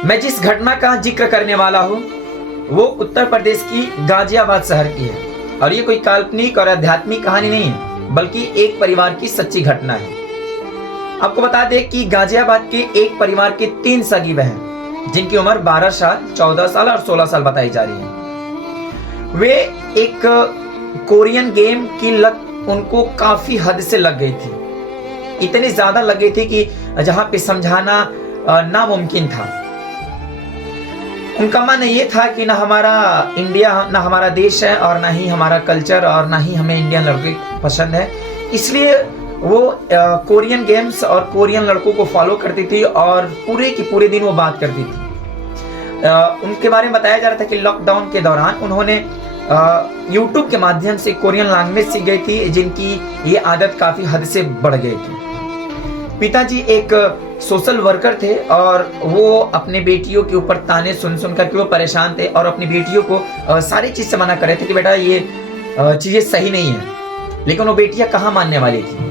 मैं जिस घटना का जिक्र करने वाला हूँ वो उत्तर प्रदेश की गाजियाबाद शहर की है और ये कोई काल्पनिक और आध्यात्मिक कहानी नहीं है, बल्कि एक परिवार की सच्ची घटना है। आपको बता दें कि गाजियाबाद के एक परिवार के 3 सगी बहन, जिनकी उम्र 12 साल, 14 साल और 16 साल बताई जा रही है, वे एक कोरियन गेम की लत उनको काफी हद से लग गई थी। इतनी ज्यादा लग गई थी कि जहां पे समझाना नामुमकिन था। उनका मन ये था कि ना हमारा इंडिया, ना हमारा देश है और ना ही हमारा कल्चर और ना ही हमें इंडियन लड़के पसंद है। इसलिए वो कोरियन गेम्स और कोरियन लड़कों को फॉलो करती थी और पूरे के पूरे दिन वो बात करती थी। उनके बारे में बताया जा रहा था कि लॉकडाउन के दौरान उन्होंने यूट्यूब के माध्यम से कोरियन लैंग्वेज सीख गई थी, जिनकी ये आदत काफी हद से बढ़ गई थी। पिताजी एक सोशल वर्कर थे और वो अपने बेटियों के ऊपर ताने सुन सुन करके वो परेशान थे और अपनी बेटियों को सारी चीज से मना कर रहे थे कि बेटा ये चीजें सही नहीं है, लेकिन वो बेटियां कहाँ मानने वाली थी।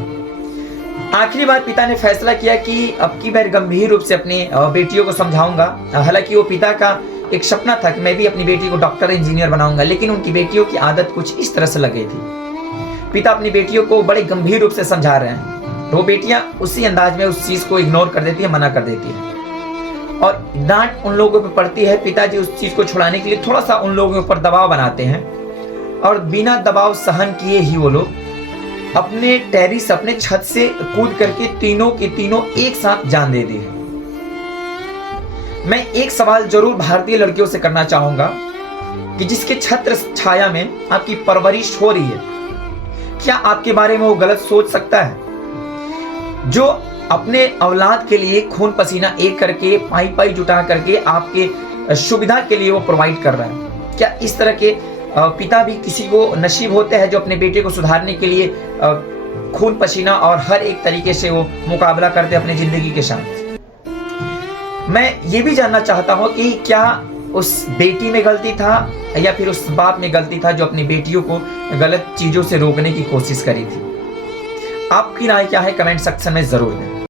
आखिरी बार पिता ने फैसला किया कि अब की बार गंभीर रूप से अपनी बेटियों को समझाऊंगा। हालांकि वो पिता का एक सपना था कि मैं भी अपनी बेटी को डॉक्टर इंजीनियर बनाऊंगा, लेकिन उनकी बेटियों की आदत कुछ इस तरह से लग गई थी। पिता अपनी बेटियों को बड़े गंभीर रूप से समझा रहे हैं, वो बेटियां उसी अंदाज में उस चीज को इग्नोर कर देती है, मना कर देती है और डांट उन लोगों पे पड़ती है। पिताजी उस चीज को छुड़ाने के लिए थोड़ा सा उन लोगों के ऊपर दबाव बनाते हैं और बिना दबाव सहन किए ही वो लोग अपने टेरिस, अपने छत से कूद करके तीनों के तीनों एक साथ जान दे दिए। मैं एक सवाल जरूर भारतीय लड़कियों से करना चाहूंगा कि जिसके छत्र छाया में आपकी परवरिश हो रही है, क्या आपके बारे में वो गलत सोच सकता है? जो अपने औलाद के लिए खून पसीना एक करके पाई पाई जुटा करके आपके सुविधा के लिए वो प्रोवाइड कर रहा है, क्या इस तरह के पिता भी किसी को नसीब होते हैं जो अपने बेटे को सुधारने के लिए खून पसीना और हर एक तरीके से वो मुकाबला करते अपनी जिंदगी के साथ? मैं ये भी जानना चाहता हूँ कि क्या उस बेटी में गलती था या फिर उस बाप में गलती था जो अपनी बेटियों को गलत चीजों से रोकने की कोशिश करी थी? आपकी राय क्या है? कमेंट सेक्शन में जरूर दें।